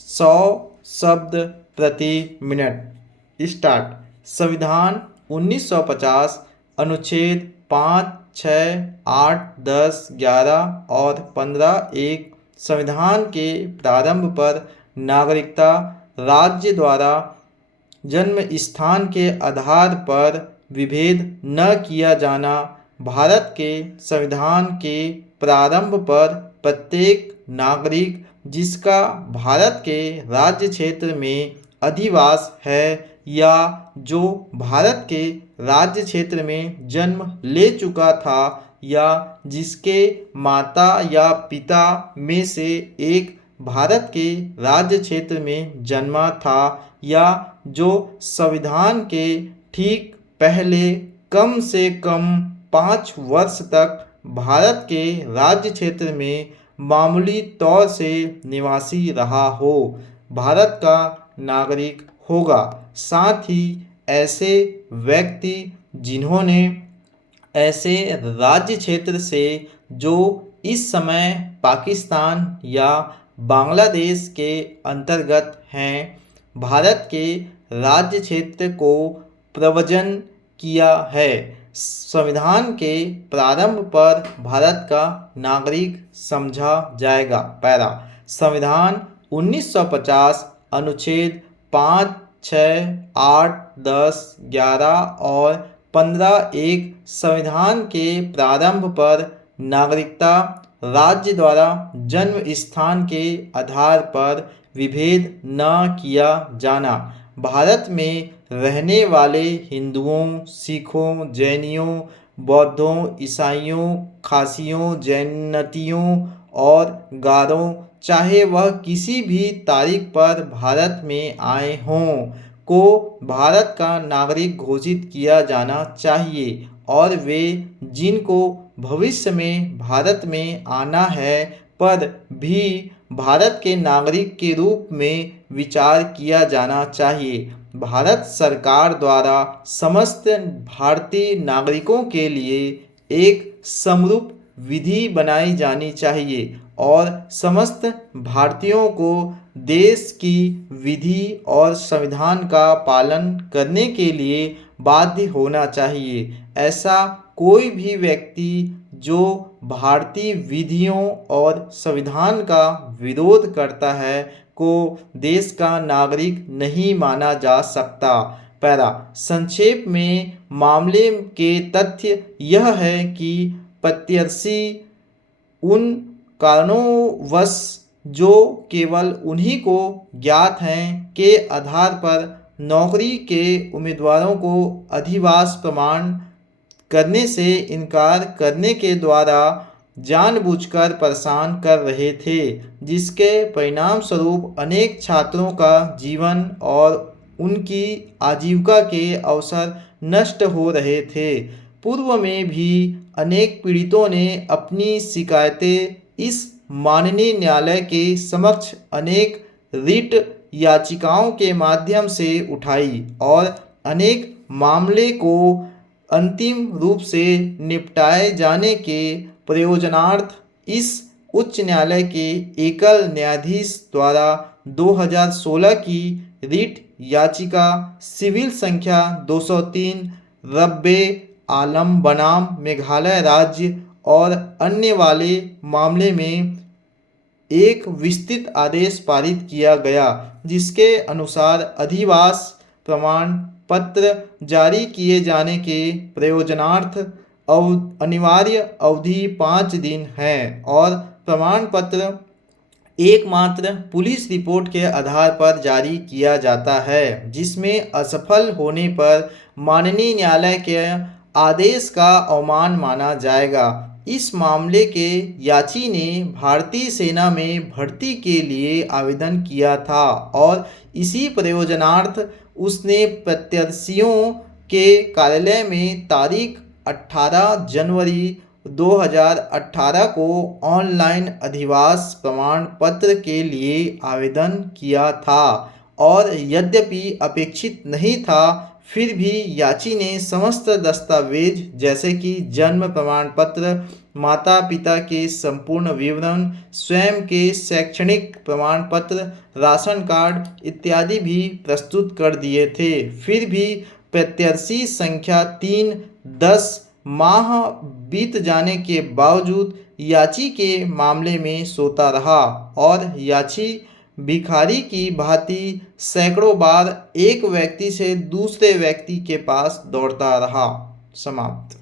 100 शब्द प्रति minute. Start. संविधान 1950 अनुच्छेद 5, 6, 8, 10, 11 और 15 एक संविधान के प्रारंभ पर नागरिकता राज्य द्वारा जन्म स्थान के आधार पर विभेद न किया जाना, भारत के संविधान के प्रारंभ पर प्रत्येक नागरिक जिसका भारत के राज्य क्षेत्र में अधिवास है या जो भारत के राज्य क्षेत्र में जन्म ले चुका था या जिसके माता या पिता में से एक भारत के राज्य क्षेत्र में जन्मा था या जो संविधान के ठीक पहले कम से कम 5 वर्ष तक भारत के राज्य क्षेत्र में मामूली तौर से निवासी रहा हो, भारत का नागरिक होगा। साथ ही ऐसे व्यक्ति जिन्होंने ऐसे राज्य क्षेत्र से जो इस समय पाकिस्तान या बांग्लादेश के अंतर्गत हैं, भारत के राज्य क्षेत्र को प्रव्रजन किया है, संविधान के प्रारंभ पर भारत का नागरिक समझा जाएगा। पैरा। संविधान 1950 अनुच्छेद 5, 6, 8, 10, 11 और 15 एक संविधान के प्रारंभ पर नागरिकता राज्य द्वारा जन्म स्थान के आधार पर विभेद न किया जाना, भारत में रहने वाले हिंदुओं, सिखों, जैनियों, बौद्धों, ईसाइयों, खासियों, जैनतियों और गारों, चाहे वह किसी भी तारीख पर भारत में आए हों, को भारत का नागरिक घोषित किया जाना चाहिए और वे जिनको भविष्य में भारत में आना है पर भी भारत के नागरिक के रूप में विचार किया जाना चाहिए। भारत सरकार द्वारा समस्त भारतीय नागरिकों के लिए एक समरूप विधि बनाई जानी चाहिए और समस्त भारतीयों को देश की विधि और संविधान का पालन करने के लिए बाध्य होना चाहिए। ऐसा कोई भी व्यक्ति जो भारतीय विधियों और संविधान का विरोध करता है को देश का नागरिक नहीं माना जा सकता। पैरा। संक्षेप में मामले के तथ्य यह है कि प्रत्याशी उन कारणोंवश जो केवल उन्हीं को ज्ञात हैं के आधार पर नौकरी के उम्मीदवारों को अधिवास प्रमाण करने से इनकार करने के द्वारा जानबूझकर परेशान कर रहे थे, जिसके परिणाम स्वरूप अनेक छात्रों का जीवन और उनकी आजीविका के अवसर नष्ट हो रहे थे। पूर्व में भी अनेक पीड़ितों ने अपनी शिकायतें इस माननीय न्यायालय के समक्ष अनेक रिट याचिकाओं के माध्यम से उठाई और अनेक मामले को अंतिम रूप से निपटाए जाने के प्रयोजनार्थ इस उच्च न्यायालय के एकल न्यायाधीश द्वारा 2016 की रिट याचिका सिविल संख्या 203 रब्बे आलम बनाम मेघालय राज्य और अन्य वाले मामले में एक विस्तृत आदेश पारित किया गया, जिसके अनुसार अधिवास प्रमाण पत्र जारी किए जाने के प्रयोजनार्थ अनिवार्य अवधि 5 दिन है और प्रमाण पत्र एकमात्र पुलिस रिपोर्ट के आधार पर जारी किया जाता है, जिसमें असफल होने पर माननीय न्यायालय के आदेश का अवमान माना जाएगा। इस मामले के याची ने भारतीय सेना में भर्ती के लिए आवेदन किया था और इसी प्रयोजनार्थ उसने प्रत्याशियों के कार्यालय में तारीख 18 जनवरी 2018 को ऑनलाइन अधिवास प्रमाण पत्र के लिए आवेदन किया था और यद्यपि अपेक्षित नहीं था, फिर भी याची ने समस्त दस्तावेज जैसे कि जन्म प्रमाण पत्र, माता पिता के संपूर्ण विवरण, स्वयं के शैक्षणिक प्रमाण पत्र, राशन कार्ड इत्यादि भी प्रस्तुत कर दिए थे। फिर भी प्रत्याशी संख्या 3 10 माह बीत जाने के बावजूद याची के मामले में सोता रहा और याची भिखारी की भांति सैकड़ों बार एक व्यक्ति से दूसरे व्यक्ति के पास दौड़ता रहा। समाप्त।